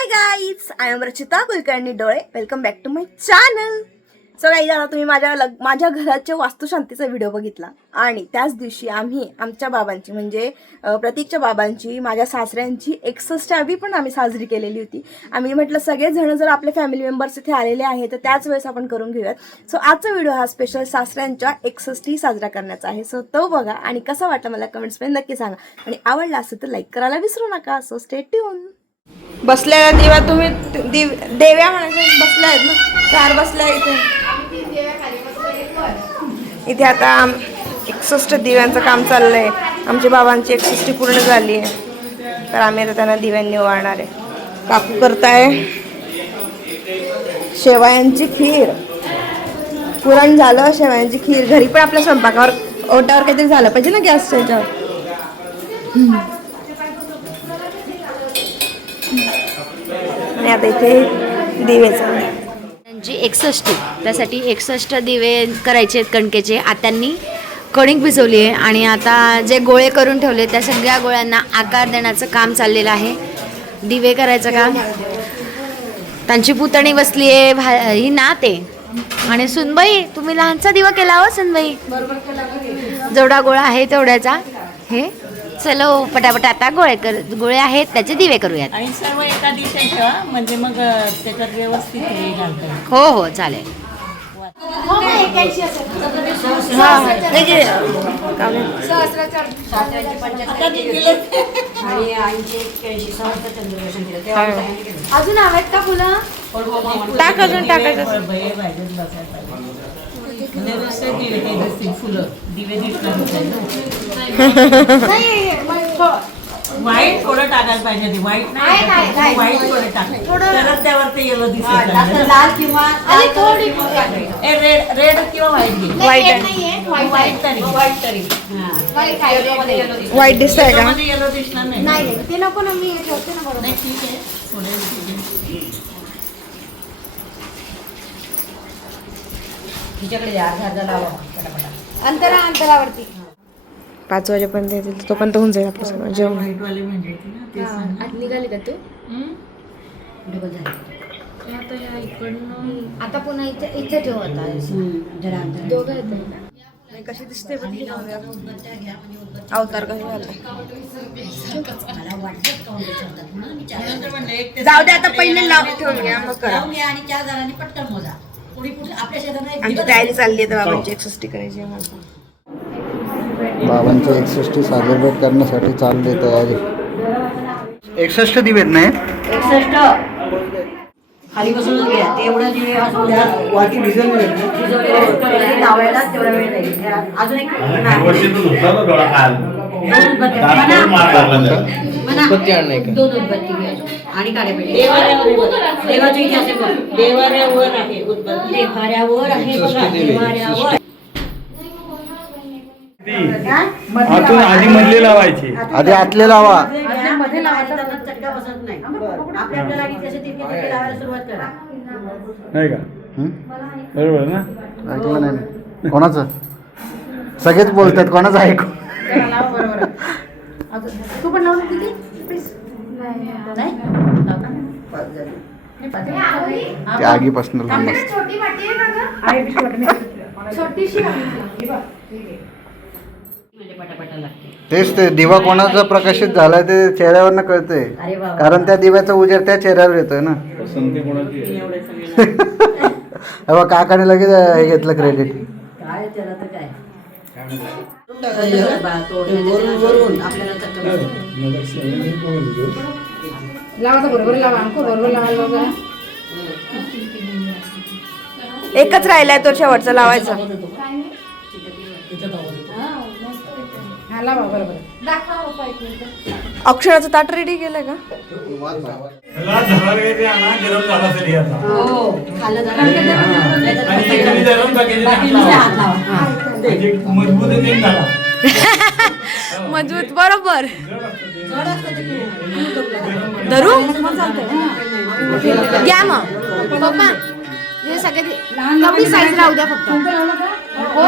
Hi guys I am Rachita Kulkarni डोळे welcome back to my channel so काही आता तुम्ही माझ्या लग माझ्या घराच्या वास्तुशांतीचा व्हिडिओ बघितला. आणि त्याच दिवशी आम्ही आमच्या बाबांची म्हणजे प्रतीकच्या बाबांची माझ्या सासऱ्यांची एकसष्टावी पण आम्ही साजरी केलेली होती. आम्ही म्हटलं सगळेजण जर आपले फॅमिली मेंबर्स इथे आलेले आहेत तर त्याच वेळेस आपण करून घेऊयात. सो आजचा व्हिडिओ हा स्पेशल सासऱ्यांच्या एकसष्टी साजरा करण्याचा आहे. सो तो बघा आणि कसा वाटला मला कमेंट्समध्ये नक्की सांगा. आणि आवडला असेल तर लाईक करायला विसरू नका. सो स्टे ट्यून बसल्या दिवा तुम्ही दिव देव्या म्हणायचं बसल्या आहेत ना? चार बसल्या इथे. इथे आता एकसष्ट दिव्यांचं काम चाललंय. आमच्या बाबांची एकसष्टी पूर्ण झाली आहे. तर आम्ही आता त्यांना दिव्यांनी वाढणार आहे. काकू करताय. शेवयांची खीर. पुरण झालं शेवयांची खीर. घरी पण आपल्या स्वयंपाकावर ओटावर काहीतरी झालं पाहिजे ना गॅसच्या ह्याच्यावर आणि आता इथे दिवे त्यांची एकसष्टी त्यासाठी एकसष्ट दिवे करायचे आहेत कणकेचे. आत्यांनी कणिक भिजवली आहे आणि आता जे गोळे करून ठेवले त्या सगळ्या गोळ्यांना आकार देण्याचं काम चाललेलं आहे. दिवे करायचं काम त्यांची पुतणी बसली आहे भा ही नात आहे. आणि सुनबाई तुम्ही लहानसा दिवा केला हो सुनबाई. जेवढा गोळा आहे तेवढ्याचा. हे चलो पटापट आता गोळे कर गोळे आहेत त्याचे दिवे करूयात. आणि सर्व एका दिशेने ठेवा म्हणजे मग त्याच्यात व्यवस्थित हे. हो हो चालेल. अजून हवेत का फुलं? टाक अजून टाकायचं व्हाईट थोडं टाकायला पाहिजे ते व्हाईट नाही व्हाईट थोडं टाकायचं तरच त्यावर ते येलो दिसेल. लाल किंवा ए, रेड रेड किंवा व्हाईट व्हाईट व्हाईट तरी. व्हाईट तरी. व्हाईट दिसतंय का? येलो दिसणार नाही. नाही ते नको ना मी ठेवते ना बरोबर. नाही ठीक आहे थोडे ठीक आहे. अंतरा अंतरावरती. पाच वाजेपर्यंत येतील तो पण होऊन जाईल आपलं सगळं जेवण. म्हणजे. आत निघाली का तू? डबल झाली. आता या इकडनं आता पुन्हा इथे इथे ठेव आता. दोघं येत ना? कशी दिसते अवतार कशी झाला. जाऊ दे आता पहिले लाव ठेवूया मग करा. आणि चार जणांनी पटकन मोजा. आमची तयारी चालली आहे बाबांची एकसष्टी करायची आहे मला बाबांची एकसष्टी सेलिब्रेट करण्यासाठी चालली तयारी. एकसष्ट दिवेत नाही? एकसष्ट. खाली बसूनच घ्या. ते एवढं दिवे लावायला तेवढा वेळ नाही. अजून एक म्हणा. म्हणा. दोन घ्या आणि काढे देवाऱ्यावर. देवाचं इथे असे बघ. देवाऱ्यावर आहे उद्बत्ती देवाऱ्यावर आहे बघा. देवाऱ्यावर. आतून आधी मधली लावायची. आधी आतले लावा. मध्ये लावायचा तर चटका बसत नाही. आपल्या आपल्या लागेल तसे तिथे तिथे लावायला सुरुवात करा. नाही का? हं? बरोबर ना? ऐकलं नाही ना. कोणाचं? सगळेच बोलतात. कोणाचं ऐकू? तू पण लावून किती? नाही ते आगीपासून म्हणजे तेच ते दिवा कोणाचा प्रकाशित झालाय ते चेहऱ्यावरनं कळतंय. कारण त्या दिव्याचा उजेड त्या चेहऱ्यावर येतोय ना. काकाने लगेच हे घेतलं क्रेडिट काय त्याला तर काय? बा, तोडण्याच्या वरून आपल्याला चटका बसतो. एकच राहिलाय तो शेवटचा लावायचा. अक्षराचं ताट रेडी केलंय का? हे. हो. लावा. लावा. मजबूत. मजबूत बरोबर. धरू? घ्या मग. पप्पा हे सगळे कमी साईज राहू द्या फक्त. हो.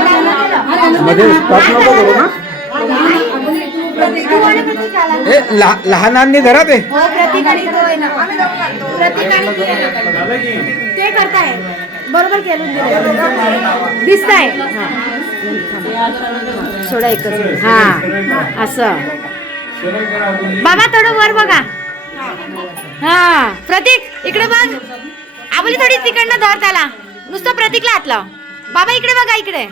लहानांनी धरा ते. हो ते करताय. बरोबर केलं. दिसताय. सोडा एकच हा असं. बाबा थोडं वर बघा. हा प्रतीक इकडे बघ. आपली थोडी तिकडनं धर त्याला. नुसतं प्रतीकला हात लाव. बाबा इकडे बघा इकडे.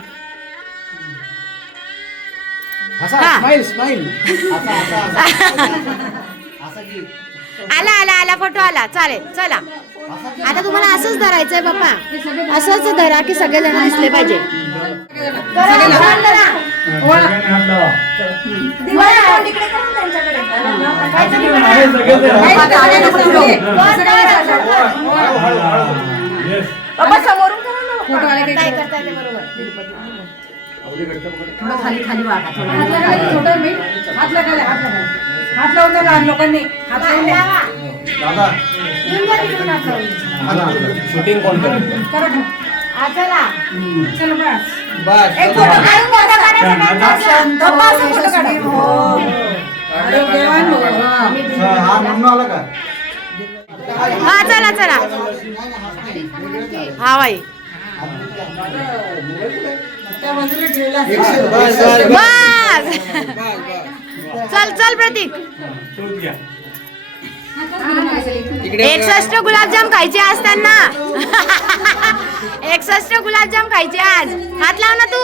हा. आला आला आला फोटो आला. चालेल चला. आता तुम्हाला असंच धरायचंय बाप्पा असंच धरा की सगळे जण दिसले पाहिजे. खाली खाली. हात लागायला, हात लागायला. हात लावून द्या लहान लोकांनी. हात लावून द्या. येऊन जा तिकडून हा, चला. चला बस. एक फोटो शांत फोटो काढा. हो. हा. हा म्हणून आला का? हा चला चला. हा बाई. बस चल चल प्रतीक. एकसष्ट गुलाबजाम खायचे त्यांना एकसष्ट गुलाबजाम खायचे आज. हात लाव ना तू.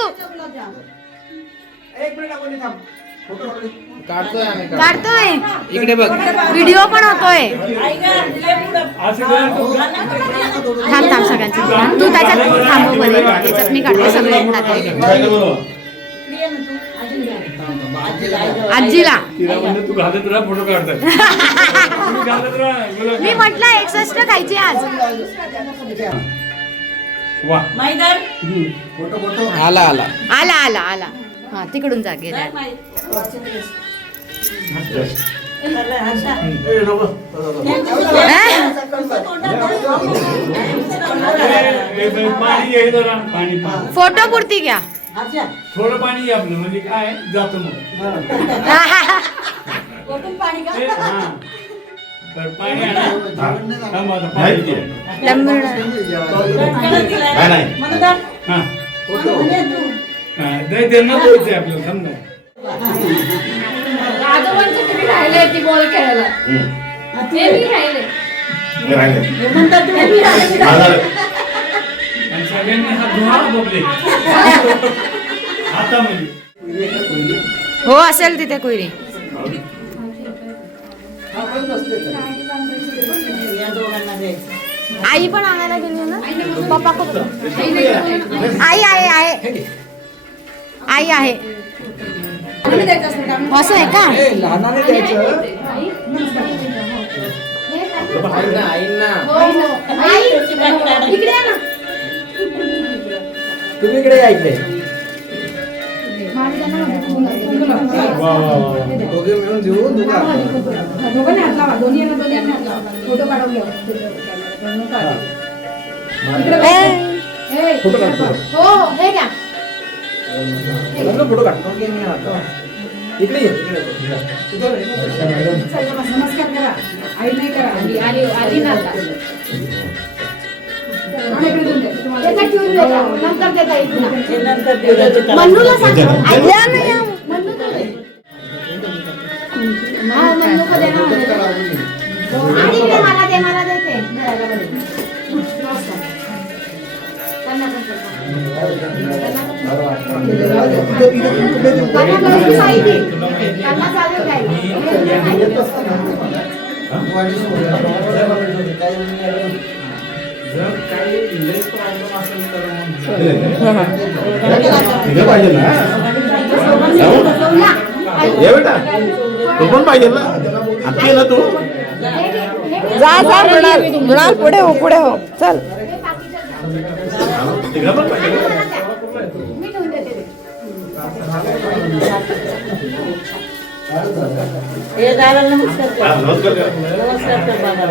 काढतोय इकडे बघ. व्हिडिओ पण होतोय. असं करा तू. थांब थांब सगळ्यांची. तू त्याच्यात थांबवमध्ये त्याच्यात मी काढते. सगळे. आजीला. मी म्हटलं एकसष्ट खायचे आज. वा. मैदान? आला आला. आला आला आला. हा तिकडून जा गेला. पाणी पाणी पाणी. फोटो पुरती घ्या. थोडं पाणी घे आपलं म्हणजे काय? जातो मग. ए, हा. तर पाणी आणि सगळ्यांनी धुवा हो असेल तिथे कोयरी आई पण आणायला गेली ना? पप्पा कुठे आई आहे आहे. आई आहे. असं आहे का? आई, इकडे या ना. तुम्ही इकडे. दोघे मिळून देऊ लावा दोन्ही फोटो काढतो हो हे घ्या फोटो काढतो इकडे ये नमस्कार करा आई नाही करा आली आली आली ना. तुम्हाला- त्यांना घरची त्यांना चालेल काय जर काही लय प्रॉब्लेम असेल तर मग ये बेटा तू पण पाहिजे ना आत्ती ना तू जा जा मृणाल मृणाल पुढे हो पुढे हो चल. तिकडे पण पाहिजे हे दादा नमस्कार कर. नमस्कार करा. नमस्कार कर बाबा.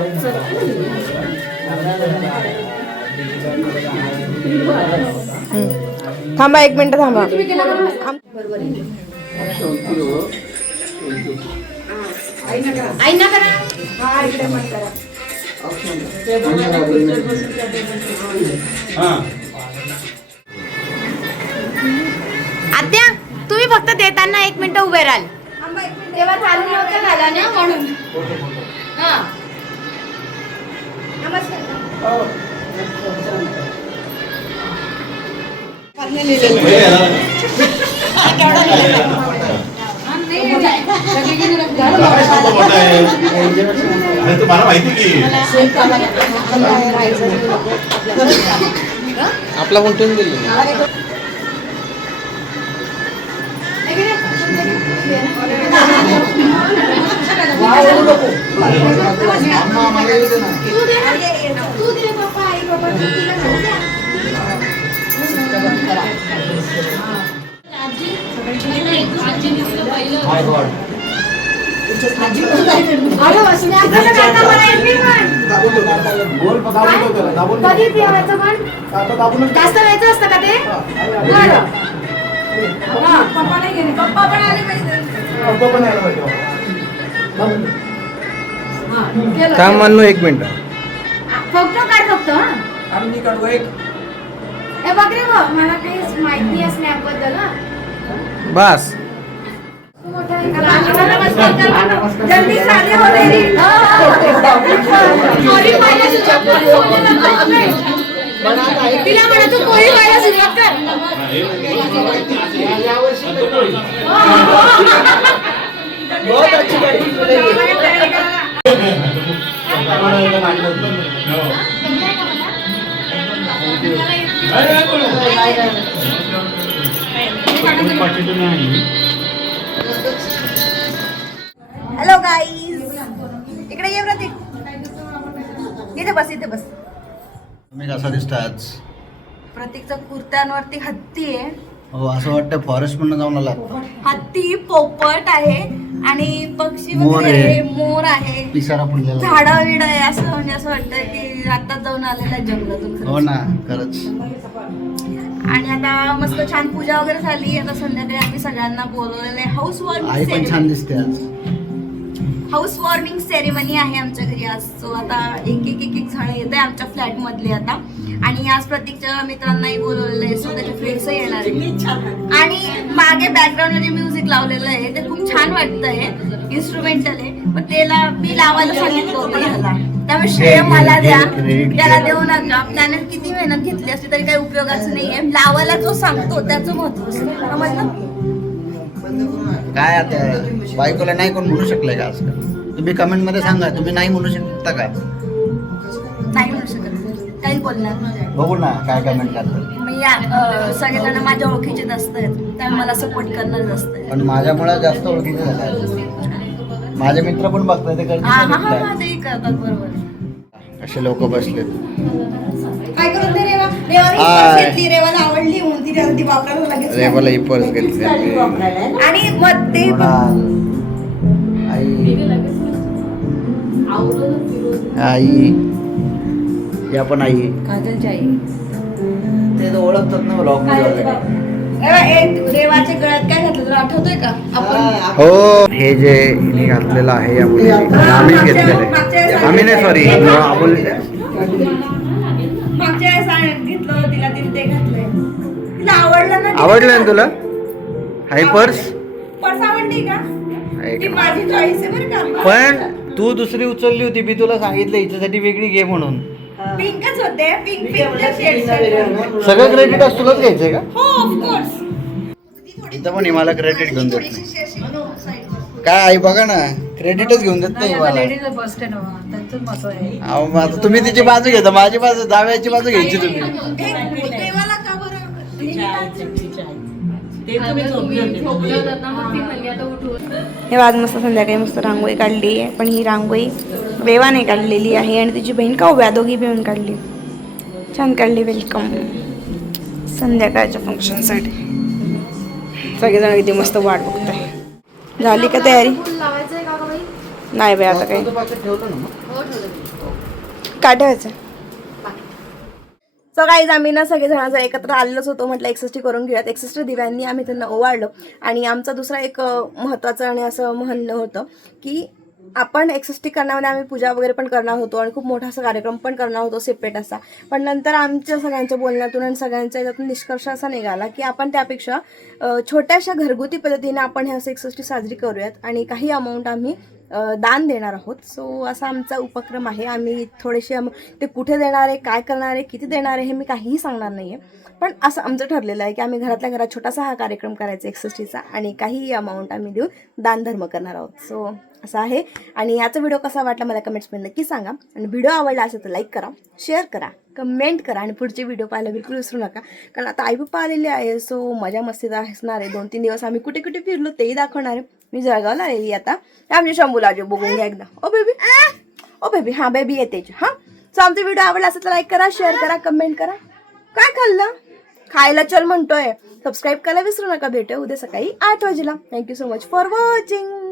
थांबा एक मिनिट थांबा. करा. हा इकडे पण करा. हा. फक्त देताना एक मिनिट उभे राहाल. आंबा एक मिनिट. तेव्हा चालू नव्हतं झाला ना म्हणून. हा. नमस्कार. अरे तुम्हाला माहिती की आपला उलटून दिले. अरे वसण्या, जास्त व्हायचं असतं का ते बरं पप्पा नाही गेले पप्पा पण आले पाहिजे. थांब म्हणलो एक मिनिट. फक्त काढ फक्त हा? हे बघ रे बघ मला काही माहिती आहे स्नॅपबद्दल हा? बस. तू मोठा? जल्दी तिला म्हणा तू पोळी पाहायला सुरुवात कर. हॅलो गाईज इकडे ये प्रतीक. इथे बस इथे बस. तुम्ही कसा दिसता आज? प्रतीकचा कुर्त्यांवरती हत्ती आहे. हो असं वाटतं फॉरेस्ट म्हणून जाऊन आला हत्ती पोपट आहे आणि पक्षी मोर वगैरे आहे. आहे मोर आहे. पिसारा फुललेला झाडं विड आहे असं म्हणजे असं वाटतं की आता जाऊन आलेलं आहे जंगलातून हो खरंच. ना खरंच. आणि आता मस्त छान पूजा वगैरे झाली. आता संध्याकाळी आम्ही सगळ्यांना बोलवलेलं आहे. हाऊस आई पण वॉर्मिंग छान दिसते आज. हाऊस वॉर्मिंग सेरेमनी आहे आमच्या घरी आज. सो आता एक एक एक एक जण येत आहे आमच्या फ्लॅट मधले आता. आणि आज प्रतीकच्या मित्रांनाही बोलवलेलं आहे सो त्याचे फ्रेंड्सही येणार आहेत. आणि मागे बॅकग्राऊंडला जे म्युझिक लावलेलं आहे. ते खूप छान वाटतंय. इन्स्ट्रुमेंटल आहे. पण त्याला मी लावायला सांगितलं होतं ह्याला त्यामुळे श्रेय मला द्या. त्याला देऊ नका. त्याने किती मेहनत घेतली असती तरी काही उपयोगाचं नाहीये. लावायला जो सांगतो. त्याचं महत्त्व असतं. काय आता? बायकोला नाही कोण म्हणू शकलंय का आजकाल. तुम्ही कमेंटमध्ये सांगा तुम्ही नाही म्हणू शकता का? नाही म्हणू शकत. काही बोलणार बघू ना काय कमेंट करतात. मी या अं, सगळेजण माझ्या ओळखीचेच असतात त्यामुळे मला सपोर्ट करणारच असतात पण माझ्यामुळे जास्त ओळखीचे झाले. माझे मित्र पण बघतात ते हा हा हा हा, करतात बरोबर. असे लोक बसलेत. काय करत रेवाला ही पर्स घेतली. आणि मग ते आई. आई. या पण आई. ते तर ओळखतात ना ब्लॉगमध्ये रेवा, ए, रेवाच्या गळ्यात काय घातलं? तुला आठवतोय का? आपण हो हे जे हिने घातलेलं आहे या मुलीने आम्हीच घेतलेलं आहे. आम्ही नाही सॉरी आ- घेतलं होतं तिला तिने ते घातलंय तिला आवडलं ना आवडलं ना तुला? हाय पर्स? पर्स आवडली का? आहे ती का? माझी चॉईस आहे बरं का. पण तू दुसरी उचलली होती मी तुला सांगितलं हिच्यासाठी वेगळी घे म्हणून. पिंकच होते पिंक शेड सगळं क्रेडिट आज तुलाच घ्यायचंय का? हो ऑफकोर्स इथं पण हिमाला क्रेडिट घेऊन देत नाही. काय आई बघा ना क्रेडिटच घेऊन देत नाही मला अहो, मग आता तुम्ही तिची बाजू घेता माझी बाजू डाव्याची बाजू घ्यायची तुम्ही. देवाला का बरं ते तुम्ही झोपले होते हे आज मस्त संध्याकाळी मस्त रांगोळी काढली आहे पण ही रांगोळी वेवाने काढलेली आहे आणि तिची बहीण का उभ्या दोघी मिळून काढली. छान काढली वेलकम संध्याकाळच्या फंक्शनसाठी सगळेजण किती मस्त वाट बघताय. झाली का तयारी? नाही बाई आता काही. काय ठेवायचं? सो काहीच आम्ही ना सगळेजण एकत्र आलेलोच होतो. म्हटलं एकसष्टी करून घेऊयात. एकसष्ट दिव्यांनी आम्ही त्यांना ओवाळलो आणि आमचा दुसरा एक महत्त्वाचं आणि असं म्हणणं होतं की आपण एकसष्टी करण्यामध्ये म्हणजे आम्ही पूजा वगैरे पण करणार होतो आणि खूप मोठा असा कार्यक्रम पण करणार होतो सेपरेट असा. पण नंतर आमच्या सगळ्यांच्या बोलण्यातून आणि सगळ्यांच्या याच्यातून निष्कर्ष असा निघाला की आपण त्यापेक्षा छोट्याशा घरगुती पद्धतीने आपण हे असं एकसष्टी साजरी करूयात आणि काही अमाऊंट आम्ही दान देणार आहोत. सो असा आमचा उपक्रम आहे. आम्ही थोडेसे ते कुठे देणार आहे काय करणार आहे किती देणार आहे हे मी काहीही सांगणार नाही आहे पण असं आमचं ठरलेलं आहे की आम्ही घरातल्या घरात छोटासा हा कार्यक्रम करायचा एकसष्टीचा आणि काहीही अमाऊंट आम्ही देऊन दानधर्म करणार आहोत. सो असं आहे. आणि याचा व्हिडिओ कसा वाटला मला कमेंट्समध्ये नक्की सांगा. आणि व्हिडिओ आवडला असेल तर लाईक करा शेअर करा कमेंट करा आणि पुढचे व्हिडिओ पाहायला बिलकुल विसरू नका. कारण आता आई पप्पा आलेले आहे सो मजा मस्ती असणार आहे. दोन तीन दिवस आम्ही कुठे कुठे फिरलो तेही दाखवणार आहे. मी जळगावला आलेली आता. आमच्या शंभूला आजो बघून घ्या एकदा. ओ बेबी ओ बेबी हां बेबी येते हां. सो आमचा व्हिडिओ आवडला असेल तर लाईक करा शेअर करा कमेंट करा. काय खाल्लं? खायला चल म्हणतोय. सबस्क्राईब करायला विसरू नका भेटू उद्या सकाळी आठ वाजेला. Thank you so much for watching